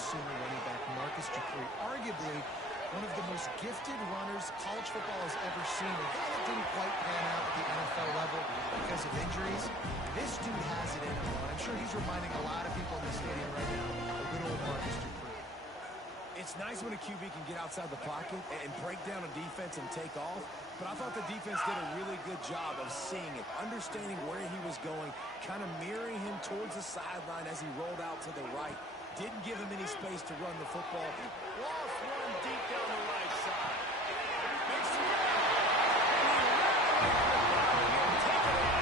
Sooner running back Marcus Dupree, arguably one of the most gifted runners college football has ever seen. A guy that didn't quite pan out at the NFL level because of injuries. This dude has it in him. I'm sure he's reminding a lot of people in the stadium right now of good old Marcus Dupree. It's nice when a QB can get outside the pocket and break down a defense and take off, but I thought the defense did a really good job of seeing it, understanding where he was going, kind of mirroring him towards the sideline as he rolled out to the right. Didn't give him any space to run the football. Lost one deep down the right side. Big swing. Take it in.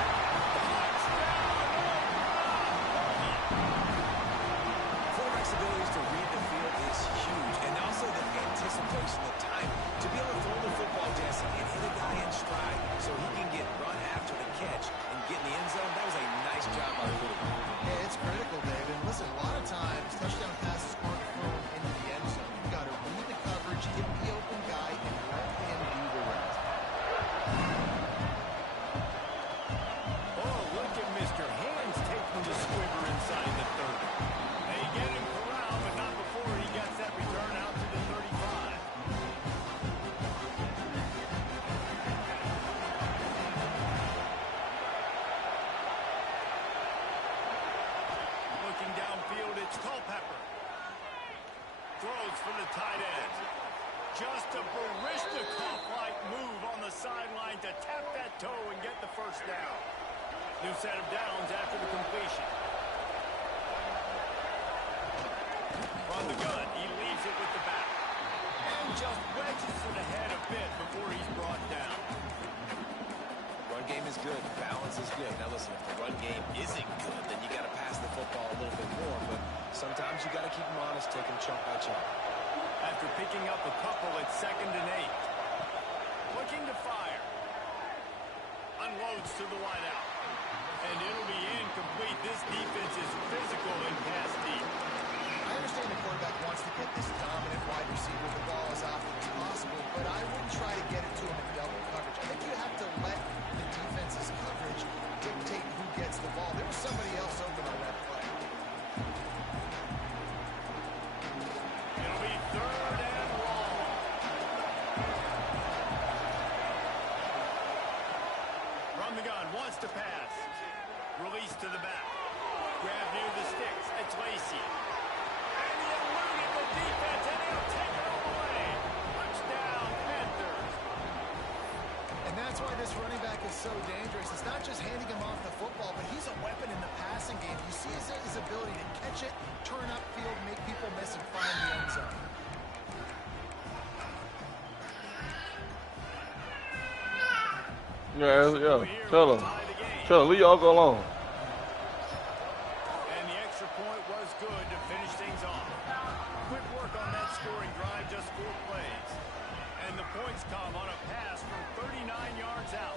Quarterback's abilities to read the field is huge, and also the anticipation, the time to be able to throw the football, Jesse, and hit a guy in stride so he can get run after the catch and get in the end zone. That was a nice job by the quarterback. Yeah, it's critical, David. And listen, a lot of times touchdown passes aren't thrown into the end zone. You got to read the coverage, get the open guy, and let him do the rest. Oh, look at Mr. Hands taking the squibber inside the 30. They get him corralled, but not before he gets that return out to the 35. Looking downfield, it's Culpepper. Throws for the tight end. Just a Baryshnikov-like move on the sideline to tap that toe and get the first down. New set of downs after the completion. From the gun, he leaves it with the back. And just wedges it ahead a bit before he's brought down. Run game is good. Balance is good. Now listen, if the run game isn't good, then you got to pass the football a little bit more. But sometimes you got to keep them honest, take them chunk by chunk. After picking up a couple at 2nd and 8. Looking to fire. Unloads to the wideout. And it'll be incomplete. This defense is physical and pass deep. I understand the quarterback wants to get this dominant wide receiver the ball as often as possible, but I wouldn't try to get it to him in double coverage. I think you have to let the defense's coverage dictate who gets the ball. There was somebody else open on that play. It'll be 3rd and long. From the gun, wants to pass. Release to the back. Grab near the sticks. It's Lacy. And he eluded the defense, and he'll take it all the way. Touchdown, Panthers. And that's why this running back is so dangerous. It's not just handing him off the football, but he's a weapon in the passing game. You see his ability to catch it, turn upfield, make people miss, and find the end zone. Yeah. Tell him, leave y'all go along. And the extra point was good to finish things off. Quick work on that scoring drive, just 4 plays. And the points come on a pass from 39 yards out.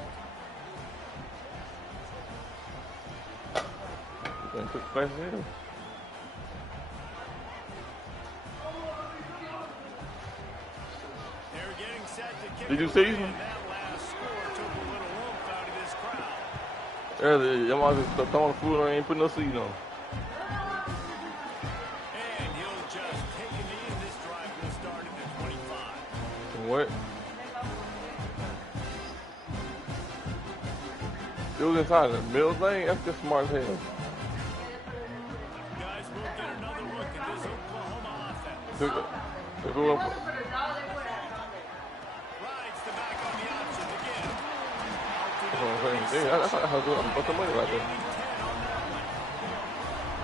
Quick pass ahead. They're getting set to kick. Did you see him? That last score took a little oomph out of this crowd. Y'all just throwing the food and ain't putting no seed on. And he'll just take a knee, and this drive will start at the 25. What? It was inside the middle lane. That's just smart as hell. Guys, we'll get another look at this Oklahoma offense. If it was, Rides the back on the option again. that's how good I'm putting money right there.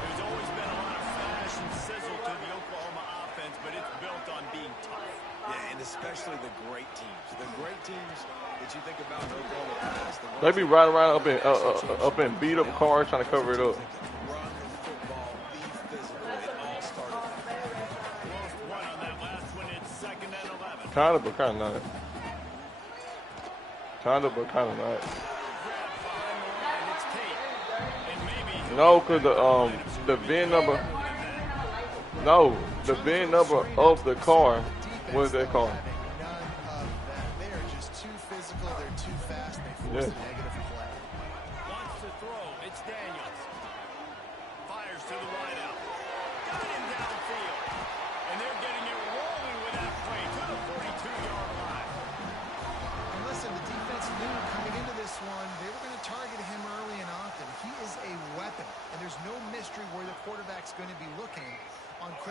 There's always been a lot of flash and sizzle to the Oklahoma offense, but it's built on being tough. Yeah, and especially the great teams. The great teams that you think about in Oklahoma past. They be riding around up in beat up cars trying to cover it up. Run the football, be physical. It all started. Lost one on that last one. It's 2nd and 11. Kind of, but kind of not. Kind of, but kind of not. No, cause the VIN number. No, the VIN number of the car was that car. None of that. They are just too physical. They're too fast. They force a negative play. Wants to throw. It's Daniels. Fires to the wideout. Got him downfield.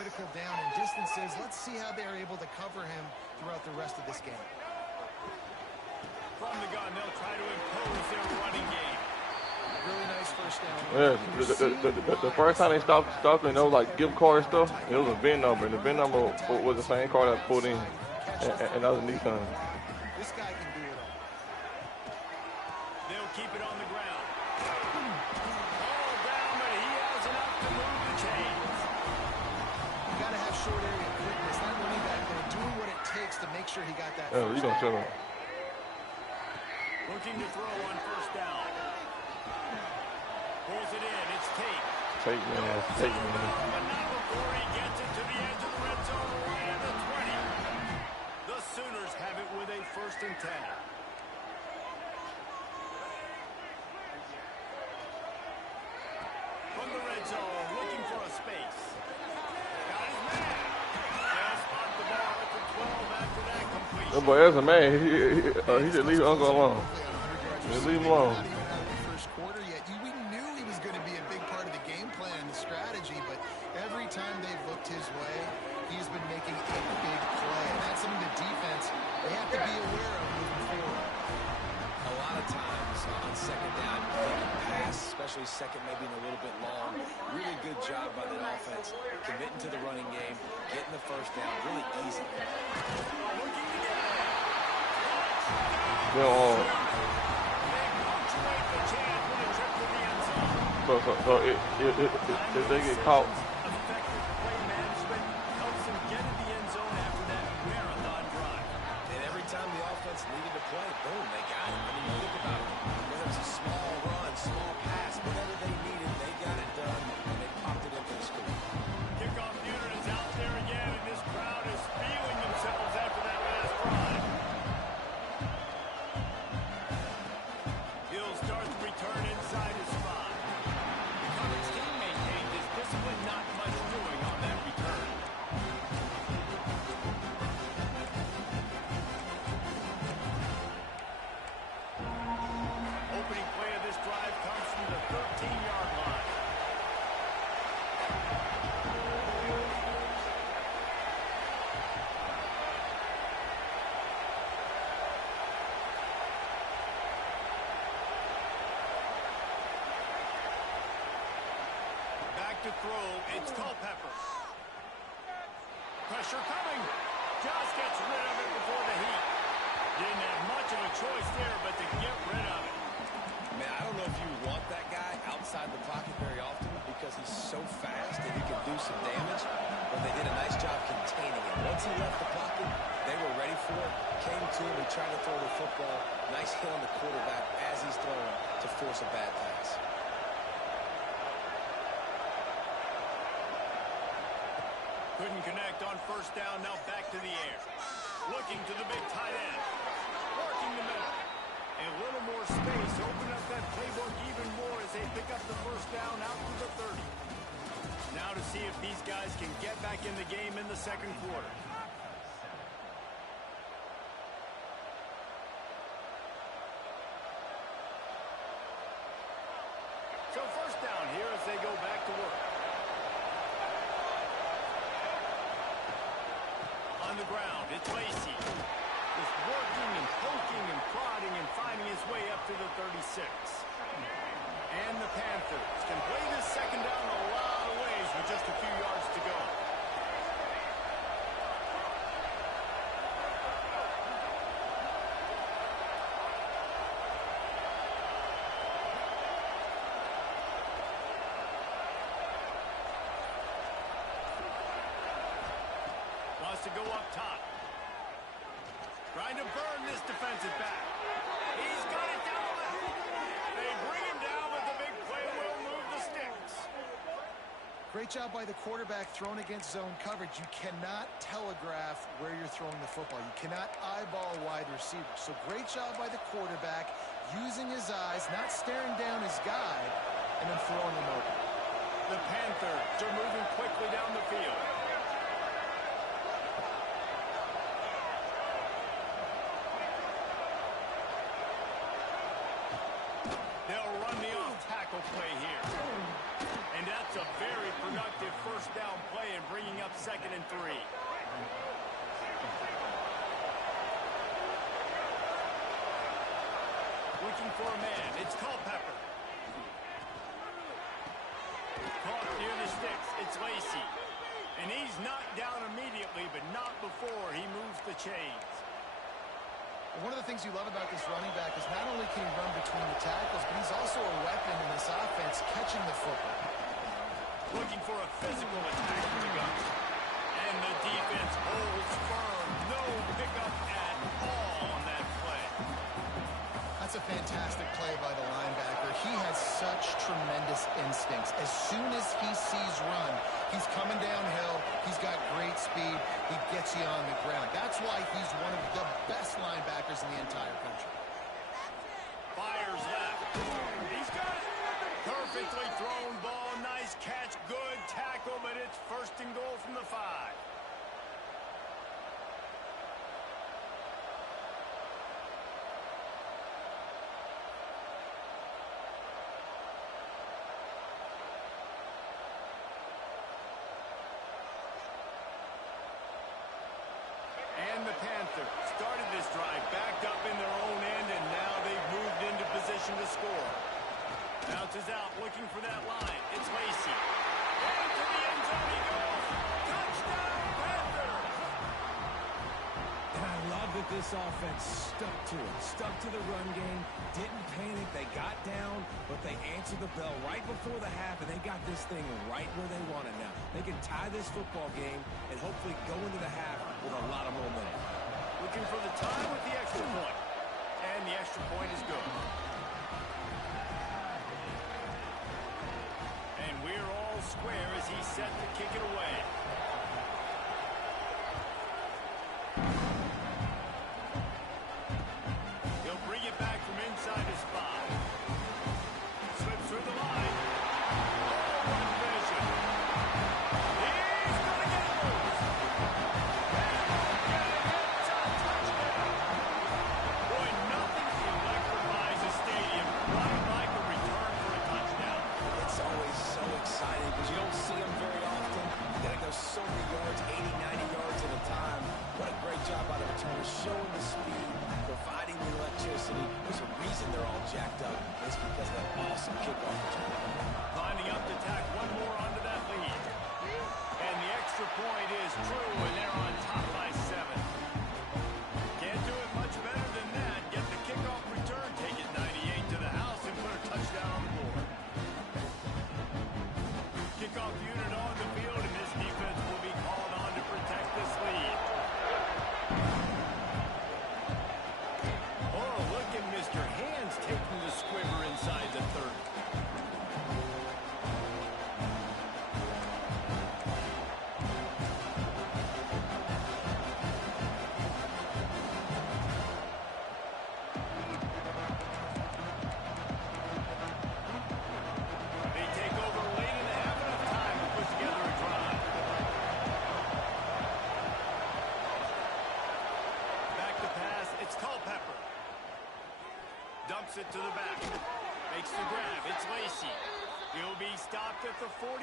critical down and distances. Let's see how they're able to cover him throughout the rest of this game. From the gun, they'll try to impose their running game. Really nice first down. Yeah, the first time they stopped and they was like gift card stuff, it was a VIN number, and the VIN number was the same card that I pulled in, and that was Nissan. This guy can do it all. They'll keep it on the ground. All down, but he has enough to move the chains. You got to have short area quickness. That running back there doing what it takes to make sure he got that. Yeah, you don't shut up. Looking to throw on first down. Pulls it in. It's Tate. Tate, man. Tate, man. But not before he gets it to the edge of the red zone right at the 20. The Sooners have it with a 1st and 10. From the red zone, looking for a space. Got his man. They'll spot the ball at the 12 after that completion. That boy, that's a man. He should leave Uncle alone. Just leave him alone. First quarter yet. We knew he was going to be a big part of the game plan and the strategy, but every time they've looked his way, he's been making a big play. And that's something the defense, they have to be aware of moving forward. A lot of times on second down, you can pass, especially second, maybe a little bit long. Really good job by the offense, committing to the running game, getting the first down, really easy. So if they get caught. Effective play management helps them get in the end zone after that marathon drive. And every time the offense needed to play, boom, they got it. I mean, think about it. Whether it's a small run, small pass, whatever they needed, they got it done, and they popped it in for the score. Kickoff unit is out there again, and this crowd is feeling themselves after that last drive. He'll start to return inside his spot. The Cardinals team maintained his discipline, not much doing on that return. Opening play of this drive comes from the 13-yard line. Back to throw, it's Culpepper. Pressure coming. Just gets rid of it before the heat. Didn't have much of a choice there, but to get rid of it. Man, I don't know if you want that guy outside the pocket very often because he's so fast and he can do some damage, but they did a nice job containing him. Once he left the pocket, they were ready for it, came to him, he tried to throw the football. Nice hit on the quarterback as he's throwing to force a bad pass. Couldn't connect on first down, now back to the air. Looking to the big tight end. Working the middle. A little more space, open up that playbook even more as they pick up the first down out to the 30. Now to see if these guys can get back in the game in the second quarter. So first down here as they go back to work. On the ground, it's Lacy. Just working and poking and prodding and finding his way up to the 36. And the Panthers can play this second down a lot of ways with just a few yards to go. Wants to go up top. Trying to burn this defensive back. He's got it down the left. They bring him down, but the big play will move the sticks. Great job by the quarterback thrown against zone coverage. You cannot telegraph where you're throwing the football. You cannot eyeball a wide receiver. So great job by the quarterback using his eyes, not staring down his guy, and then throwing him open. The Panthers are moving quickly down the field. They'll run the off-tackle play here. And that's a very productive first down play and bringing up 2nd and 3. Looking for a man. It's Culpepper. Caught near the sticks. It's Lacy. And he's knocked down immediately, but not before he moves the chains. One of the things you love about this running back is not only can he run between the tackles, but he's also a weapon in this offense, catching the football. Looking for a physical attack from the gun. And the defense holds firm. No pickup at all on that play. That's a fantastic play by the linebacker. He has such tremendous instincts. As soon as he sees run, he's coming downhill. He's got great speed. He gets you on the ground. That's why he's one of the best linebackers in the entire country. Fires left. He's got it. Perfectly thrown ball. Nice catch. Good tackle, but it's 1st and goal from the 5. And the Panthers started this drive backed up in their own end, and now they've moved into position to score. Bounces out, looking for that line. It's Lacy. Into the end zone he goes. Touchdown, Panthers! And I love that this offense stuck to it. Stuck to the run game. Didn't panic. They got down, but they answered the bell right before the half, and they got this thing right where they want it now. They can tie this football game and hopefully go into the half with a lot of momentum. Looking for the time with the extra point. And the extra point is good. And we're all square as he's set to kick it away. He'll bring it back from inside his 5. Slips through the line. Oh, what vision. He's going to get loose. It's a touchdown. Boy, nothing electrifies a stadium quite like a return for a touchdown. It's always so exciting because you don't see them very often. You got to go so many yards, 80, 90 yards at a time. What a great job by the returners, showing the speed, providing the electricity. There's a reason they're all jacked up. It's because of that awesome kickoff return. Lining up to tack one more onto that lead. And the extra point is true, and they're on top by 7. Can't do it much better than that. Get the kickoff return, take it 98 to the house, and put a touchdown on the board. Kickoff unit on the field, and this defense will be called on to protect this lead. Oh, look at Mr. Hands taking the squibber inside the 30. They take over late in the half, enough time to put together a drive. Back to pass, it's Culpepper. Dumps it to the back. Makes the grab, it's Lacy. He'll be stopped at the 41,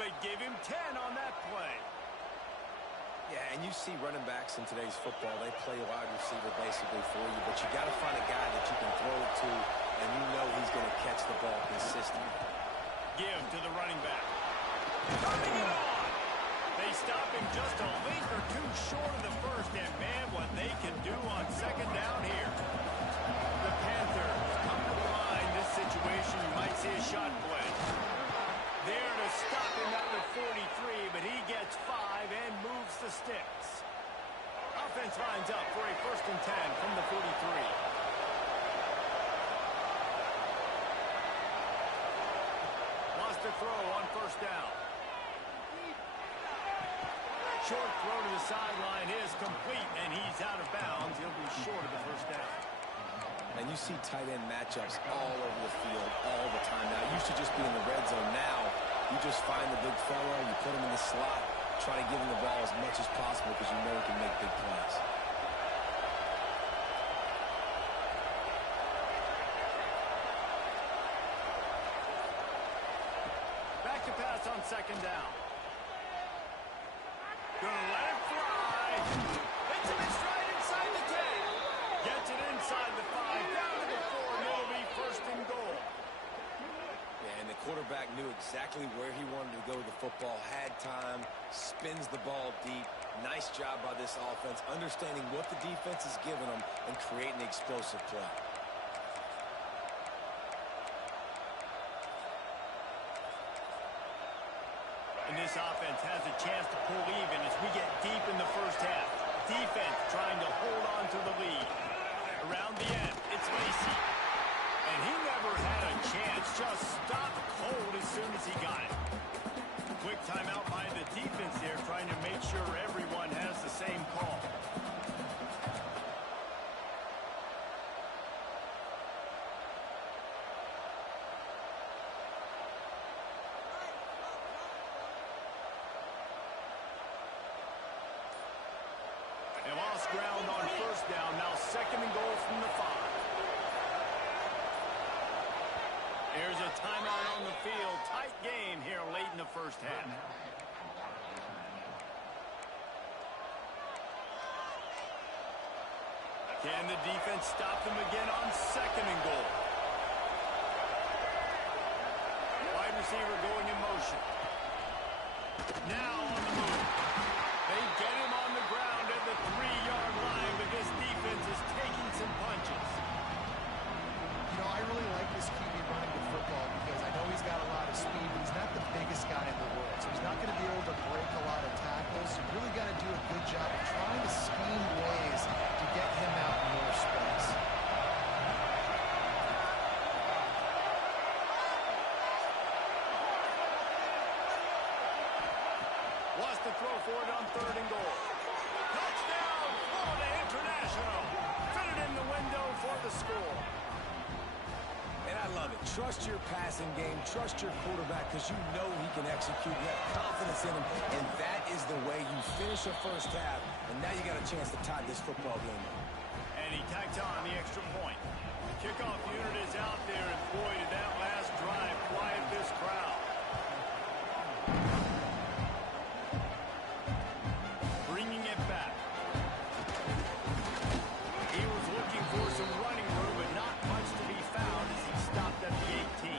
but give him 10 on that play. Yeah, and you see running backs in today's football, they play wide receiver basically for you, but you got to find a guy that you can throw it to, and you know he's going to catch the ball consistently. Give to the running back. Turning it on! They stop him just a link or two short of the first, and man, what they can do on 2nd down here. The Panthers come to the line. This situation, you might see a shot play. There to stop him at the 43, but he gets 5 and moves the sticks. Offense lines up for a 1st and 10 from the 43. Lost a throw on 1st down. Short throw to the sideline is complete, and he's out of bounds. He'll be short of the 1st down. And you see tight end matchups all over the field all the time now. It used to just be in the red zone. Now you just find the big fella, you put him in the slot, try to give him the ball as much as possible because you know he can make big plays. Back to pass. Exactly where he wanted to go with the football, had time, spins the ball deep. Nice job by this offense, understanding what the defense is giving them and creating an explosive play. And this offense has a chance to pull even as we get deep in the first half. Defense trying to hold on to the lead. Around the end, it's Lacy. And he never had a chance, just stopped cold as soon as he got it. Quick timeout by the defense there, trying to make sure everyone has the same call. They lost ground on first down, now 2nd and goal from the 5. There's a timeout on the field. Tight game here late in the first half. Can the defense stop them again on 2nd and goal? Wide receiver going in motion. Now on the move. They get him on the ground at the 3-yard line, but this defense is taking some punches. You know, I really like this QB running the football because I know he's got a lot of speed, but he's not the biggest guy in the world. So he's not going to be able to break a lot of tackles. So you really got to do a good job of trying to scheme ways to get him out in more space. Wants to throw for it on 3rd and goal. Touchdown, Florida International. Fit it in the window for the score. And I love it. Trust your passing game. Trust your quarterback because you know he can execute. You have confidence in him, and that is the way you finish a first half. And now you got a chance to tie this football game up. And he tacks on the extra point. The kickoff unit is out there, and boy, did that last drive quiet this crowd. Bringing it back. He was looking for some running room, but not much to be found as he stopped at the 18.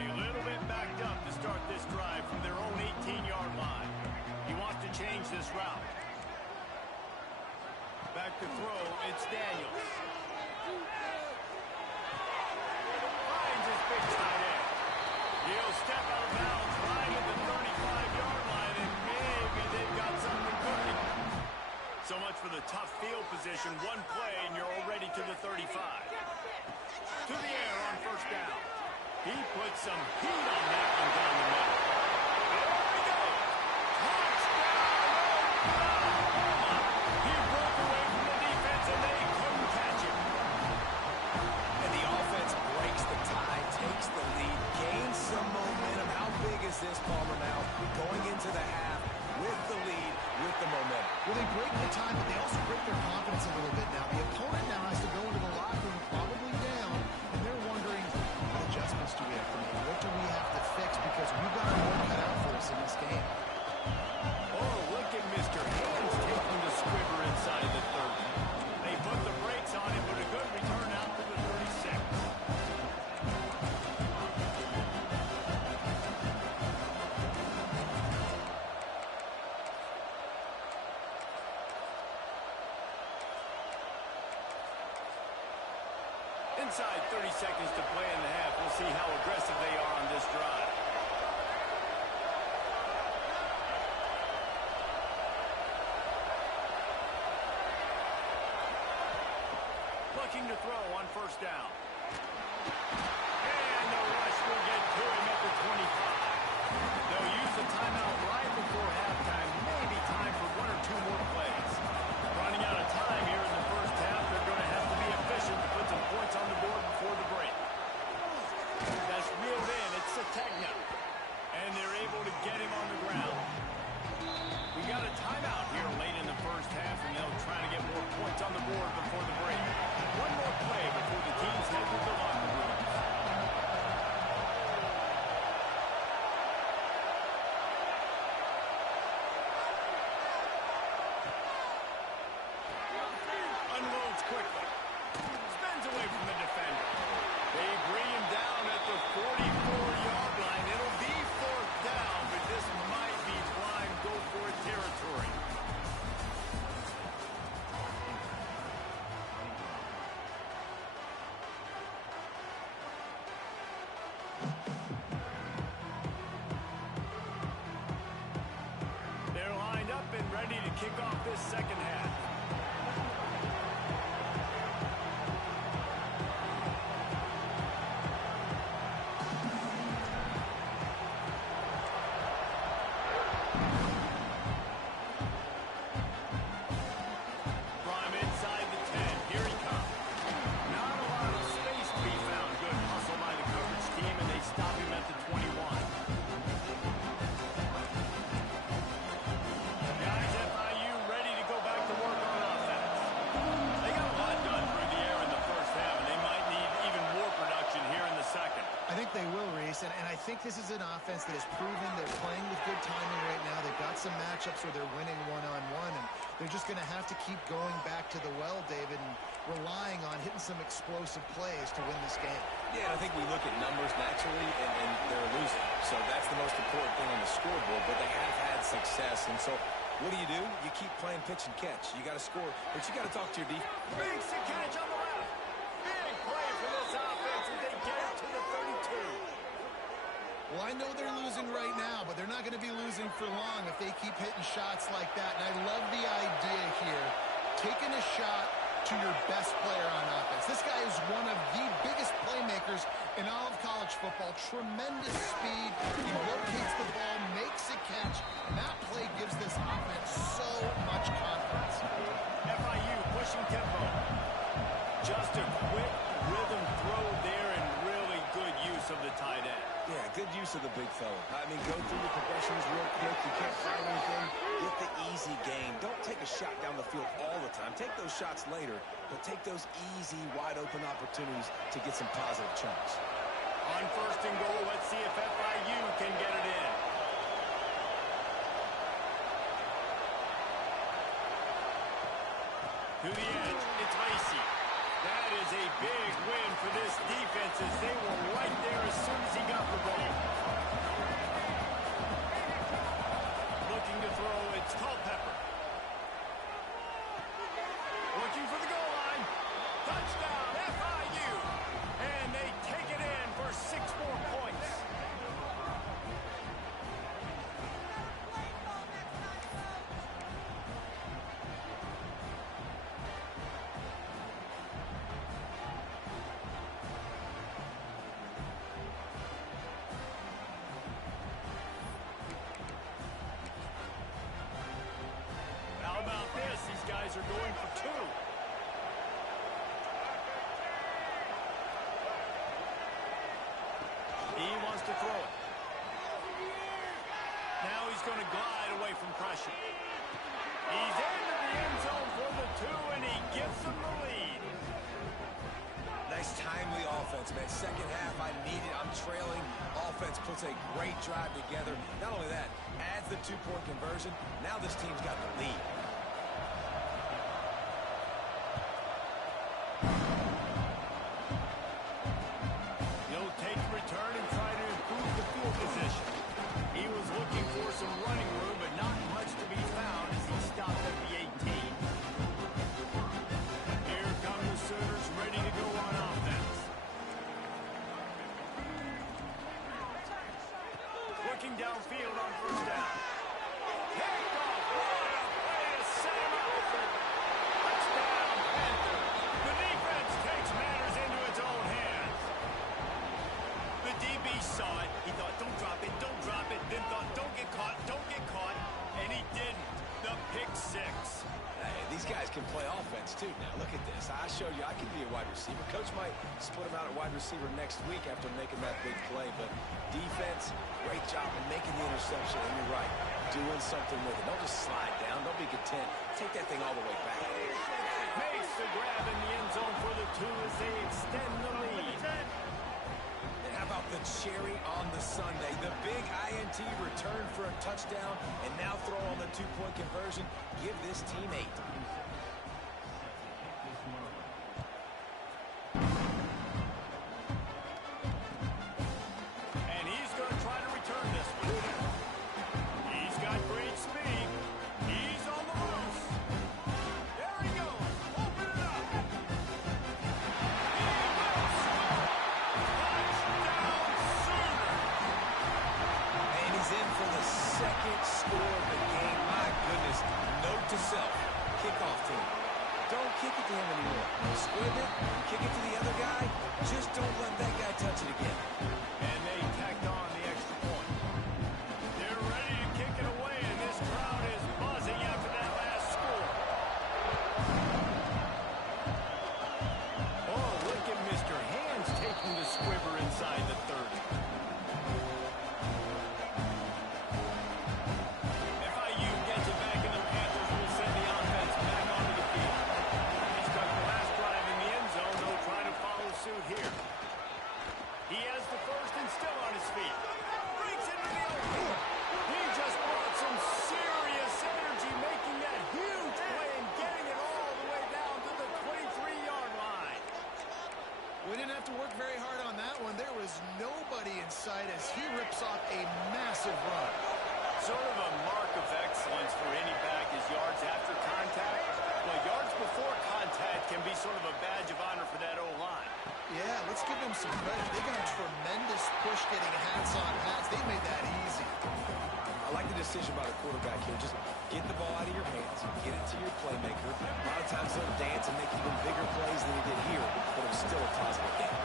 A little bit backed up to start this drive from their own 18-yard line. He wants to change this route. Back to throw, it's Daniels. Finds his big tight end. He'll step out of bounds right at the 35-yard line, and maybe they've got something cooking. So much for the tough field position. One play, and you're already to the 35. To the air on first down. He put some heat on that one down the middle. There we go. Touchdown! He broke away from the defense, and they couldn't catch him. And the offense breaks the tie, takes the lead, gains some momentum. How big is this, Palmer, now? Going into the half with the lead, with the momentum. Well, they break the time, but they also break their confidence a little bit now. The opponent now has to go into the locker room probably down, and they're wondering, what adjustments do we have to make? What do we have to fix? Because we've got our work cut out for us in this game. Oh, look at Mr. Hands taking the squibber inside the 30. They put the brakes on him, but a good return out to the 36. Inside 30 seconds to play in the half. We'll see how aggressive they are on this drive. Looking to throw on first down. And the rush will get to him at the 25. They'll use the timeout right before halftime. Maybe time for 1 or 2 more plays. Running out of time here in the first half. They're going to have to be efficient to put some points on the board before the break. That's reeled in. It's Sategna. And they're able to get him on the ground. We got a timeout here late in the first half, and they'll try to get more points on the board before the break. One more play before the teams head to the locker rooms. quickly. Spins away from the defender. They bring him down at the 44-yard line. It'll be 4th down, but this might be prime go-for-it territory. They're lined up and ready to kick off this second half. Prime inside the 10. Here he comes. Not a lot of space to be found. Good hustle by the coverage team, and they stop him at the 21. Guys, FIU ready to go back to work on offense. They got a lot done through the air in the first half, and they might need even more production here in the second. I think they will, Reese, and I think this is an offense that has proven they're playing with good timing right now. They've got some matchups where they're winning one-on-one, and they're just going to have to keep going back to the well, David, and relying on hitting some explosive plays to win this game. Yeah, I think we look at numbers naturally, and they're losing. So that's the most important thing on the scoreboard, but they have had success. And so what do? You keep playing pitch and catch. You got to score, but you got to talk to your defense. Makes the catch on the left. Big play for this offense as they get it to the 32. Well, I know they're losing right now, but they're not going to be losing for long if they keep hitting shots like that. And I love the idea here, taking a shot to your best player on offense. This guy is one of the biggest playmakers in all of college football. Tremendous speed. He locates the ball, makes a catch, and that play gives this offense so much confidence. FIU pushing tempo. Just a quick rhythm throw there and really good use of the tight end. Yeah, good use of the big fella. I mean, go through the progressions real quick. You can't find anything. Get the easy game. Don't take a shot down the field all the time. Take those shots later, but take those easy, wide-open opportunities to get some positive chunks. On 1st and goal, let's see if FIU can get it in. To the edge, it's Lacey. That is a big win for this defense as they were right there as soon as he got the ball. Looking to throw, it's Culpepper. Looking for the goal line. Touchdown, FIU. And they take it in for 6 more points. How about this? These guys are going for 2. He wants to throw it. Now he's going to glide away from pressure. He's into the end zone for the 2, and he gives them the lead. Nice timely offense, man. Second half, I need it. I'm trailing. Offense puts a great drive together. Not only that, adds the 2-point conversion. Now this team's got the lead. He'll take the return and try to improve the field position. He was looking for some running room, but not much to be found as he stopped at the 18. Here come the Sooners ready to go on offense. Looking downfield on 1st down. Picked off. What a play to set him up. Touchdown, Panthers. The defense takes matters into its own hands. The DB saw it. He thought, don't drop it, then thought, don't get caught, and he didn't. The pick 6. Hey, these guys can play offense, too. Now, look at this. I showed you I can be a wide receiver. Coach might split him out at wide receiver next week after making that big play, but defense, great job in making the interception, and you're right, doing something with it. Don't just slide down. Don't be content. Take that thing all the way back. Makes the grab in the end zone for the 2 as they extend the lead. And how about the cherry on the sundae? The big INT return for a touchdown, and now throw on the 2-point conversion. Give this team 8. kickoff team. Don't kick it to him anymore. Squib it, kick it to the other guy. Just don't let that guy touch it again. And they tacked on the extra point. They're ready to kick it away, and this crowd is buzzing after that last score. Oh, look at Mr. Hands taking the squibber inside the 30. FIU gets it back, and the Panthers will send the offense back onto the field. He stuck the last drive in the end zone. They'll try to follow suit here. He has the first and still on his feet. Breaks into the open. He just brought some serious energy, making that huge play and getting it all the way down to the 23-yard line. We didn't have to work very hard on that one. There was nobody in sight as he rips off a massive run. Sort of a mark of excellence for any back is yards after contact. Well, yards before contact can be sort of a badge of honor for that O-line. Yeah, let's give them some credit. They got a tremendous push getting hats on hats. They made that easy. I like the decision by the quarterback here. Just get the ball out of your hands, get it to your playmaker. A lot of times they'll dance and make even bigger plays than he did here, but it was still a positive game.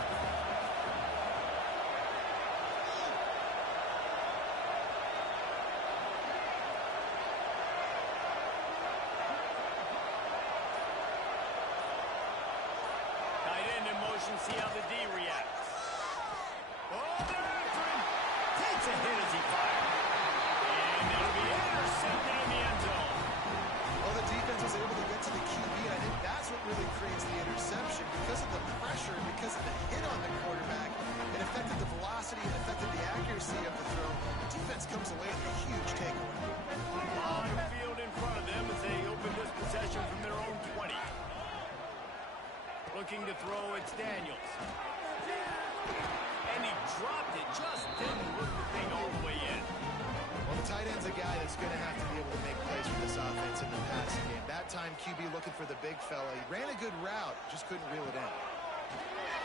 Tight end in motion, see how the D reacts. Oh, they're after him. Takes a hit as he fires. And it'll be intercepted in the end zone. Well, the defense was able to get to the QB, and I think that's what really creates the interception. Because of the pressure, because of the hit on the quarterback, it affected the velocity, it affected the accuracy of the throw. The defense comes away with a huge takeaway. A lot of field in front of them as they open this possession from their own 20. Looking to throw, it's Daniels. And he dropped it, just didn't look the thing all the way in. Well, the tight end's a guy that's going to have to be able to make plays for this offense in the passing game. That time, QB looking for the big fella. He ran a good route, just couldn't reel it in.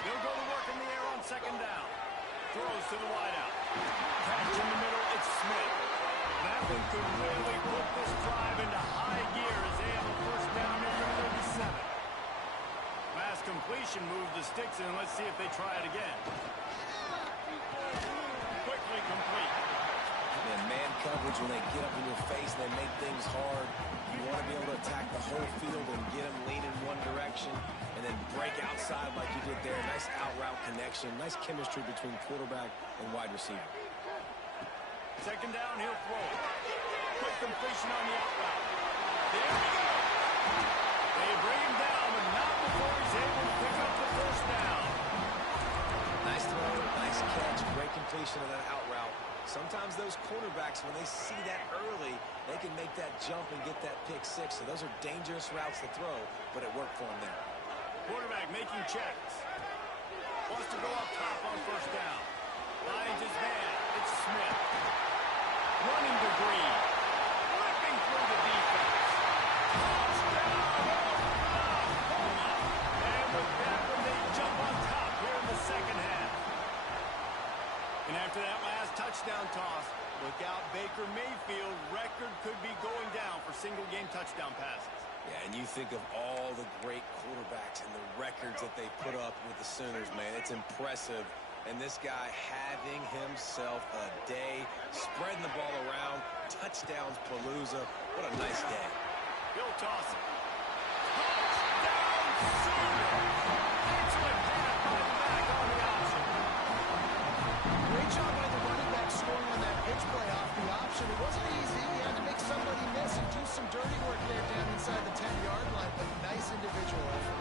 He'll go to work in the air on second down. Throws to the wideout. Catch in the middle, it's Smith. That one could really put this drive into high gear as they have a first down in the 37. Pass completion, move the sticks in. Let's see if they try it again. Quickly complete. And man coverage, when they get up in your face and they make things hard, you want to be able to attack the whole field and get them leaning one direction and then break outside like you did there. Nice out route connection, nice chemistry between quarterback and wide receiver. Second down, he'll throw. Quick completion on the out route. There we go. They bring him down, but not before he's able to pick up the first down. Nice throw, nice catch, great completion of that out route. Sometimes those quarterbacks, when they see that early, they can make that jump and get that pick six. So those are dangerous routes to throw, but it worked for him there. Quarterback making checks. Wants to go up top on first down. Finds his man. It's Smith. Running to Green. Ripping through the defense. Touchdown, Oklahoma. And with that one, they jump on top here in the second half. And after that last touchdown toss, look out, Baker Mayfield. Record could be going down for single-game touchdown passes. Yeah, and you think of all the great quarterbacks and the records that they put up with the Sooners, man. It's impressive. And this guy having himself a day, spreading the ball around, touchdowns, Palooza. What a nice day. He'll toss it. Touchdown, Sooners! Excellent pass by the back on the option. Great job by the running back scoring on that pitch play off the option. It wasn't easy. He had to make somebody miss and do some dirty work there down inside the 10-yard line, but nice individual effort.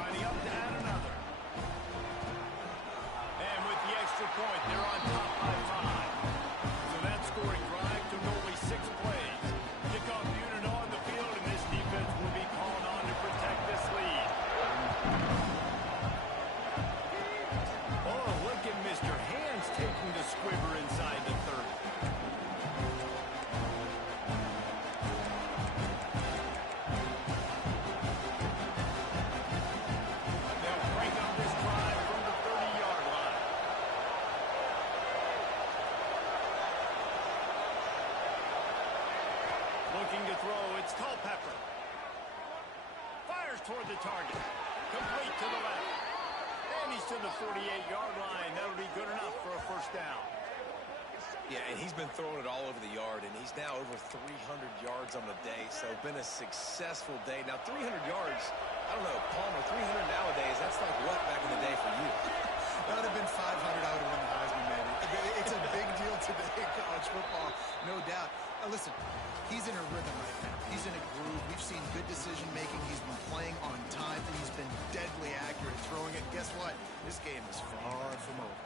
Lining up to add another. And with the extra point, they're on top by 5. So that scoring drive took only 6 plays. Kickoff unit on the field, and this defense will be called on to protect this lead. Oh, look at Mr. Hands taking the squibber inside the 30. fires toward the target. Complete to the left. And he's to the 48-yard line. That'll be good enough for a first down. Yeah, and he's been throwing it all over the yard, and he's now over 300 yards on the day, so been a successful day. Now, 300 yards, I don't know, Palmer, 300 nowadays, that's like what back in the day for you? That would have been 500. I would have won the Heisman, man. It's a big deal today in college football, no doubt. Listen, he's in a rhythm right now. He's in a groove. We've seen good decision-making. He's been playing on time, and he's been deadly accurate throwing it. Guess what? This game is far from over.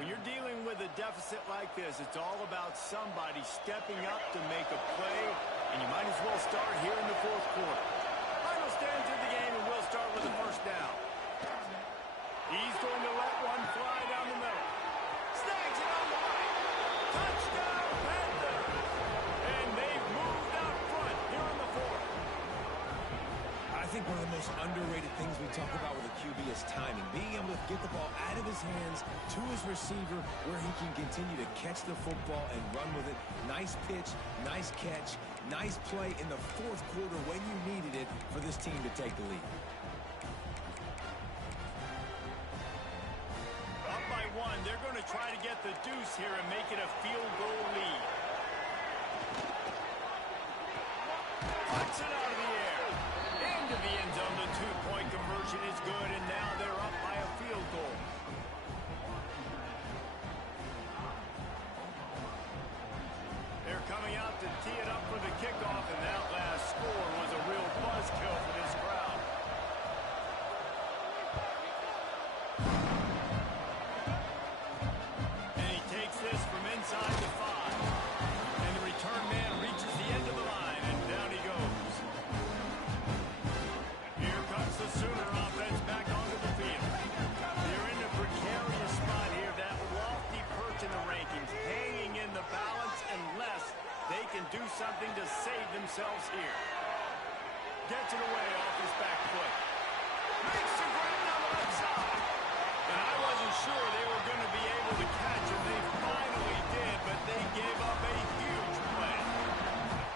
When you're dealing with a deficit like this, it's all about somebody stepping up to make a play, and you might as well start here in the fourth quarter. Final stand to the game, and we'll start with the first down. He's going to let one fly down the middle. Snags it on the right. Touchdown, Panthers! And they've moved out front here in the fourth. I think one of the most underrated things we talk about with a QB is timing. Being able to get the ball out of his hands to his receiver where he can continue to catch the football and run with it. Nice pitch, nice catch, nice play in the fourth quarter when you needed it for this team to take the lead. Up by one, they're going to try to get the deuce here and make it a field goal lead. Puts it out of the air. Into the end zone, the two-point conversion is good, and now they're up by a field goal. They're coming out to tee it up for the kickoff, and that last score was a real buzzkill for this crowd. And he takes this from inside the 5. And the return man reaches the end of the line, and down he goes. Here comes the Sooner offense back onto the field. They're in a precarious spot here, that lofty perch in the rankings, hanging in the balance unless they can do something to save themselves here. Gets it away off his back foot. Makes the grab down the left side. And I wasn't sure they were going to be able to catch him. They finally did, but they gave up a huge play.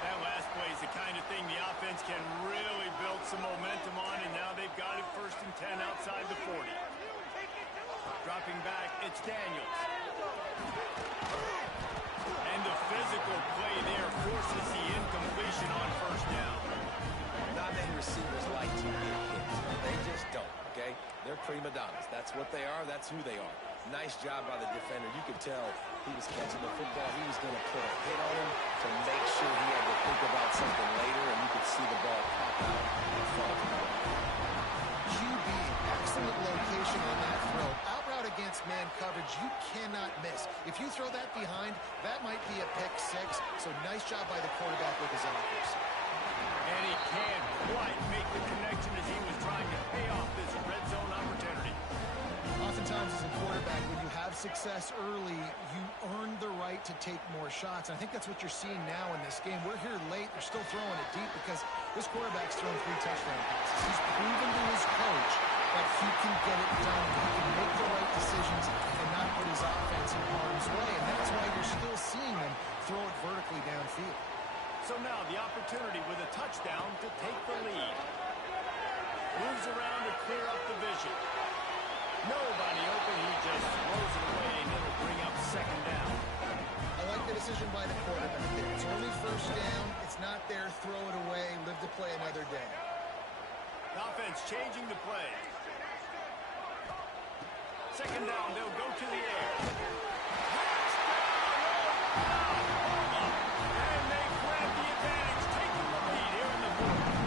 That last play is the kind of thing the offense can really build some momentum on, and now they've got it 1st and 10 outside the 40. Dropping back, it's Daniels. And the physical play there forces the incompletion on 1st down. Not many receivers like to get hit. They just don't, okay? They're prima donnas. That's what they are. That's who they are. Nice job by the defender. You could tell he was catching the football. He was going to put a hit on him to make sure he had to think about something later, and you could see the ball pop out and fall to the ground. QB, excellent location on that throw. Out route against man coverage, you cannot miss. If you throw that behind, that might be a pick 6. So nice job by the quarterback with his accuracy. And he can't quite make the connection as he was trying to pay off this red zone opportunity. Oftentimes as a quarterback, when you have success early, you earn the right to take more shots. And I think that's what you're seeing now in this game. We're here late. They're still throwing it deep because this quarterback's thrown 3 touchdown passes. He's proven to his coach that he can get it done. He can make the right decisions and not put his offense in harm's way. And that's why you're still seeing him throw it vertically downfield. So now the opportunity with a touchdown to take the lead. Moves around to clear up the vision. Nobody open, he just throws it away, and it'll bring up 2nd down. I like the decision by the quarterback. It's only 1st down. It's not there. Throw it away. Live to play another day. The offense changing the play. 2nd down, they'll go to the air. And they grab the advantage, taking the lead here in the fourth.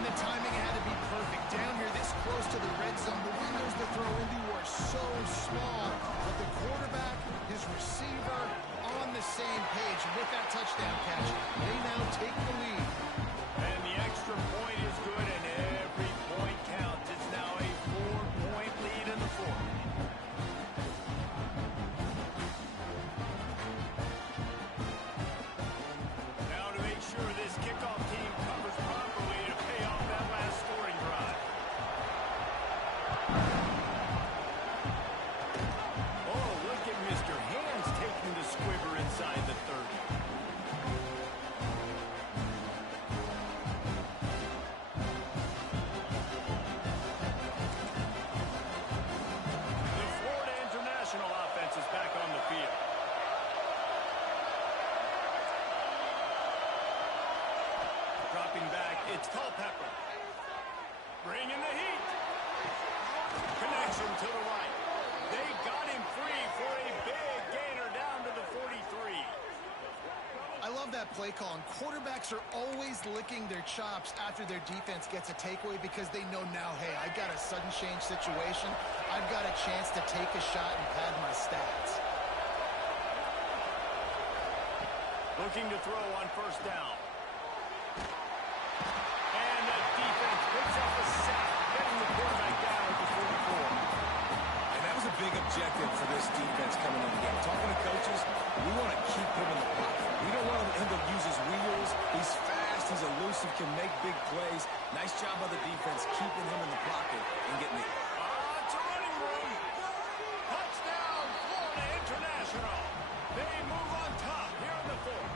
And the timing had to be perfect. Down here, this close to the red zone, the windows to throw into are so small. But the quarterback, his receiver, on the same page. And with that touchdown catch, they now take the lead. And the extra point is good, and every point counts. It's now a 4-point lead in the fourth. It's Culpepper. Bringing the heat. Connection to the right. They got him free for a big gainer down to the 43. I love that play call, and quarterbacks are always licking their chops after their defense gets a takeaway because they know now, hey, I got a sudden change situation. I've got a chance to take a shot and pad my stats. Looking to throw on first down. And the defense picks up a sack, getting the quarterback down at the 44. And that was a big objective for this defense coming in the game. Talking to coaches, we want to keep him in the pocket. We don't want him to use his wheels. He's fast, he's elusive, can make big plays. Nice job by the defense keeping him in the pocket and getting it. It's a running room. Touchdown, Florida International. They move on top here in the fourth.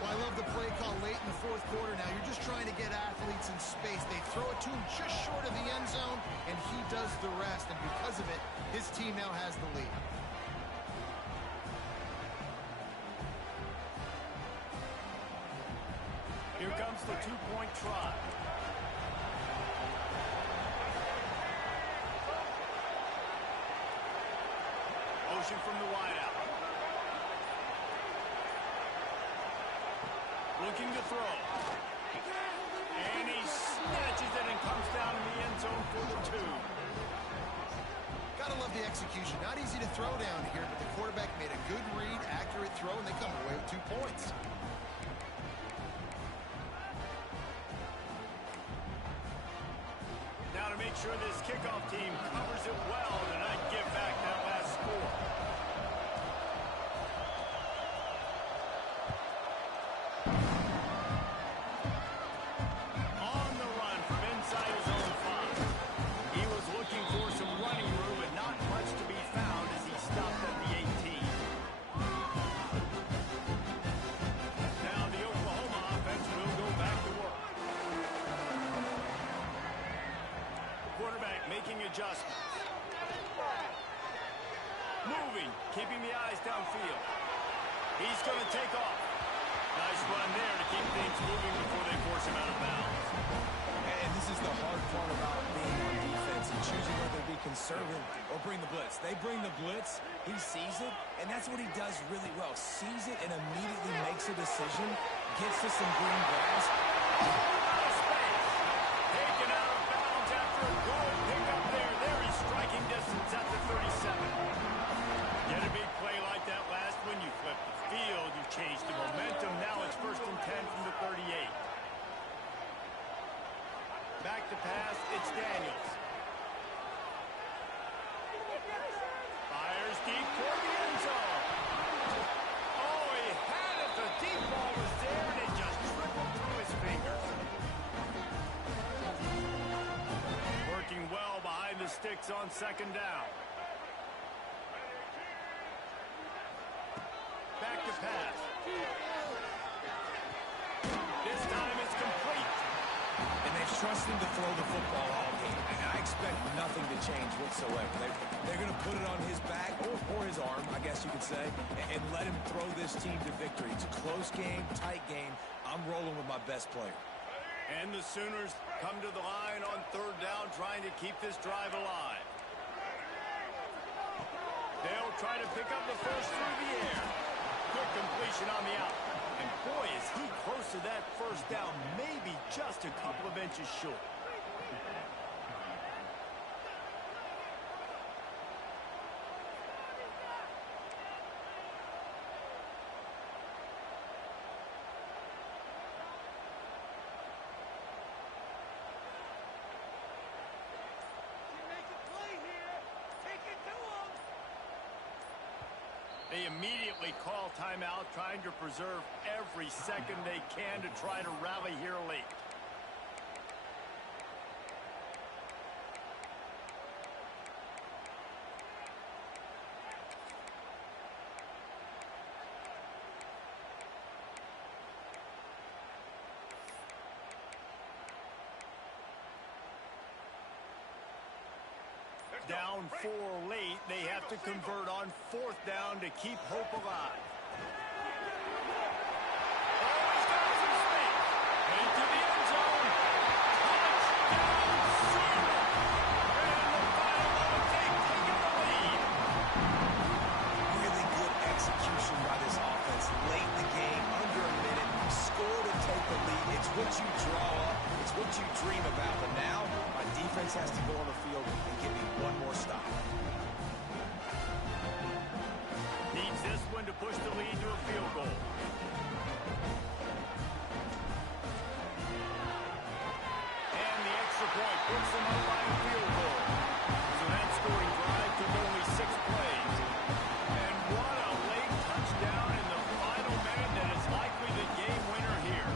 Well, I love the play call late in the fourth quarter. Now you're just trying to get athletes in space. They throw it to him just short of the end zone, and he does the rest. And because of it, his team now has the lead. Here comes the two-point try. Motion from the wideout. Looking to throw. And he snatches it and comes down in the end zone for the 2. Gotta love the execution. Not easy to throw down here, but the quarterback made a good read, accurate throw, and they come away with 2 points. Now to make sure this kickoff team covers it well to not give back that last score. On the run from inside his own 5. He was looking for some running room and not much to be found as he stopped at the 18. Now the Oklahoma offense will go back to work. Quarterback making adjustments. Moving, keeping the eyes downfield. He's going to take off. Nice run there to keep things moving before they force him out of bounds. And this is the hard part about being on defense and choosing whether to be conservative or bring the blitz. They bring the blitz, he sees it, and that's what he does really well. Sees it and immediately makes a decision, gets to some green grass. Taken out of bounds after a good pickup there. There he's striking distance at the 37. Get a big play like that last one, you flip the field, you change the momentum. Now it's 1st and 10 from the 38. Back to pass, it's Daniels. Fires deep for the end zone. Oh, he had it. The deep ball was there, and it just trickled through his fingers. Working well behind the sticks on 2nd down. Back to pass. This time it's complete. And they've trusted him to throw the football all game. And I expect nothing to change whatsoever. They're going to put it on his back or his arm, I guess you could say, and let him throw this team to victory. It's a close game, tight game. I'm rolling with my best player. And the Sooners come to the line on 3rd down, trying to keep this drive alive. They'll try to pick up the first through the air. Good completion on the out. And boy, is he close to that first down, maybe just a couple of inches short. They immediately call timeout, trying to preserve every second they can to try to rally here late. Down 4 late, they have to convert on 4th down to keep hope alive. Oh, he's got some space. They do draw up. It's what you dream about. But now, my defense has to go on the field and give me one more stop. Needs this one to push the lead to a field goal. And the extra point puts them up by a field goal. So that scoring drive took only 6 plays. And what a late touchdown in the final minute that is likely the game winner here.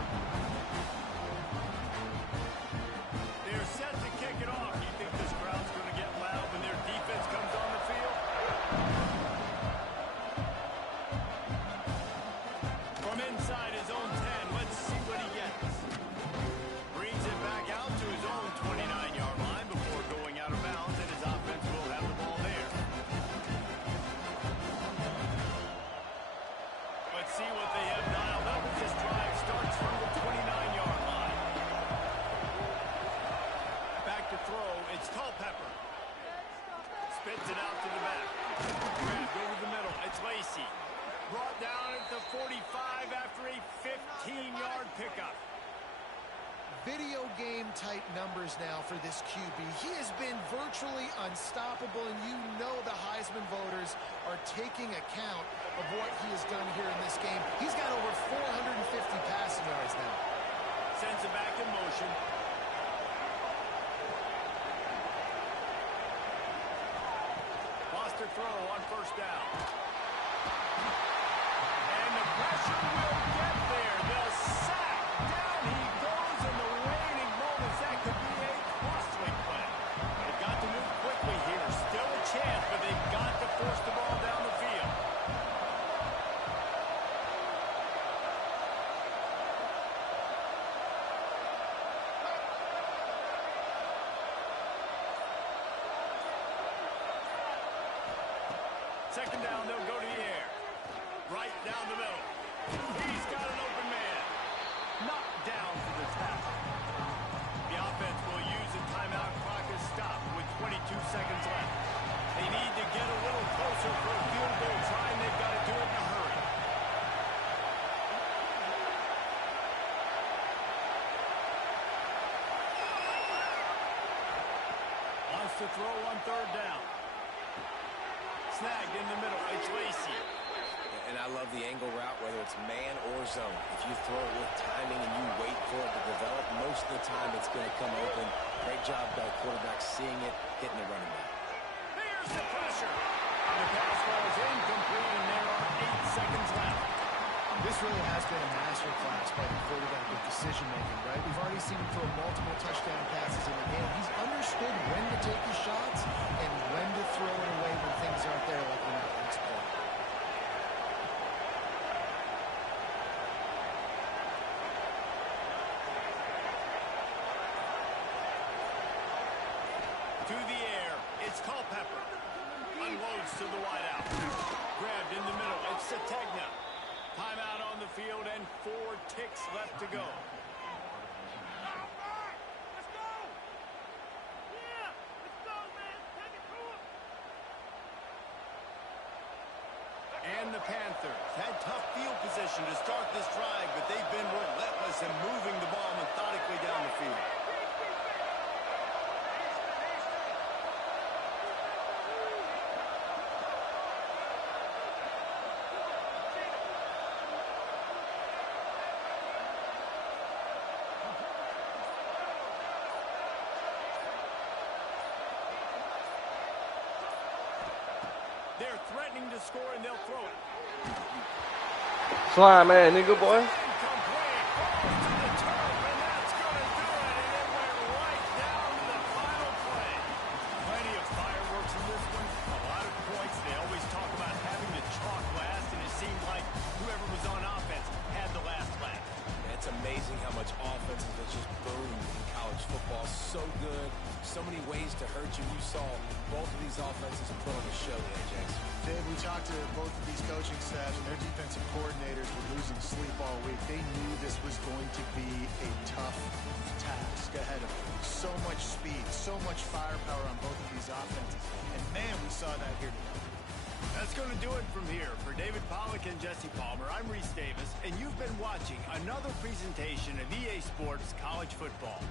They're set to kick it off. You think this crowd's going to get loud when their defense comes on the field? From inside his own 10, let's see what he gets. Brings it back out to his own 29-yard line before going out of bounds, and his offense will have the ball there. Let's see what they have dialed up. This drive starts from the 29-yard line. Back to throw, it's Culpepper. Spits it out to the back. Grabbed over the middle, it's Lacy. Brought down at the 45 after a 15-yard pickup. Video game type numbers now for this QB. He has been virtually unstoppable, and you know the Heisman voters are taking account of what he has done here in this game. He's got over 450 passing yards now. Sends it back in motion. Lost her throw on first down. And the pressure will get there. The sack. Down he goes in the waning moments. That could be a costly play. They've got to move quickly here. Still a chance, but they've got to force the ball down the field. Second down, they'll go to the air. Right down the middle. He's got an open man. Knocked down for the tackle. The offense will use a timeout. Clock is stopped with 22 seconds left. They need to get a little closer for a field goal try, and they've got to do it in a hurry. Wants to throw on third down. Snagged in the middle. It's Lacy. And I love the angle route, whether it's man or zone. If you throw it with timing and you wait for it to develop, most of the time it's going to come open. Great job by the quarterback seeing it, hitting the running back. Here's the pressure. And the pass falls incomplete, and there are 8 seconds left. This really has been a masterclass by the quarterback with decision-making, right? We've already seen him throw multiple touchdown passes in the game. He's understood when to take his shots and when to throw it away when things aren't there, like on that next play. To the air, it's Culpepper. Unloads to the wideout. Grabbed in the middle, it's Sategna. Timeout on the field and 4 ticks left to go. And the Panthers had tough field position to start this drive, but they've been relentless in moving the ball methodically down the field. They're threatening to score, and they'll throw it. Slime man, nigga boy. Incomplete. Falls to the turf, and that's going to do it. And it went right down to the final play. Plenty of fireworks in this one. A lot of points. They always talk about having the chalk last, and it seemed like whoever was on offense had the last laugh. It's amazing how much offense has just boomed in college football. So good. So many ways to hurt you. You saw both of these offenses put on the show there, Jackson. Dave, we talked to both of these coaching staffs, and their defensive coordinators were losing sleep all week. They knew this was going to be a tough task ahead of them. So much speed, so much firepower on both of these offenses. And, man, we saw that here today. That's going to do it from here. For David Pollack and Jesse Palmer, I'm Reese Davis, and you've been watching another presentation of EA Sports College Football.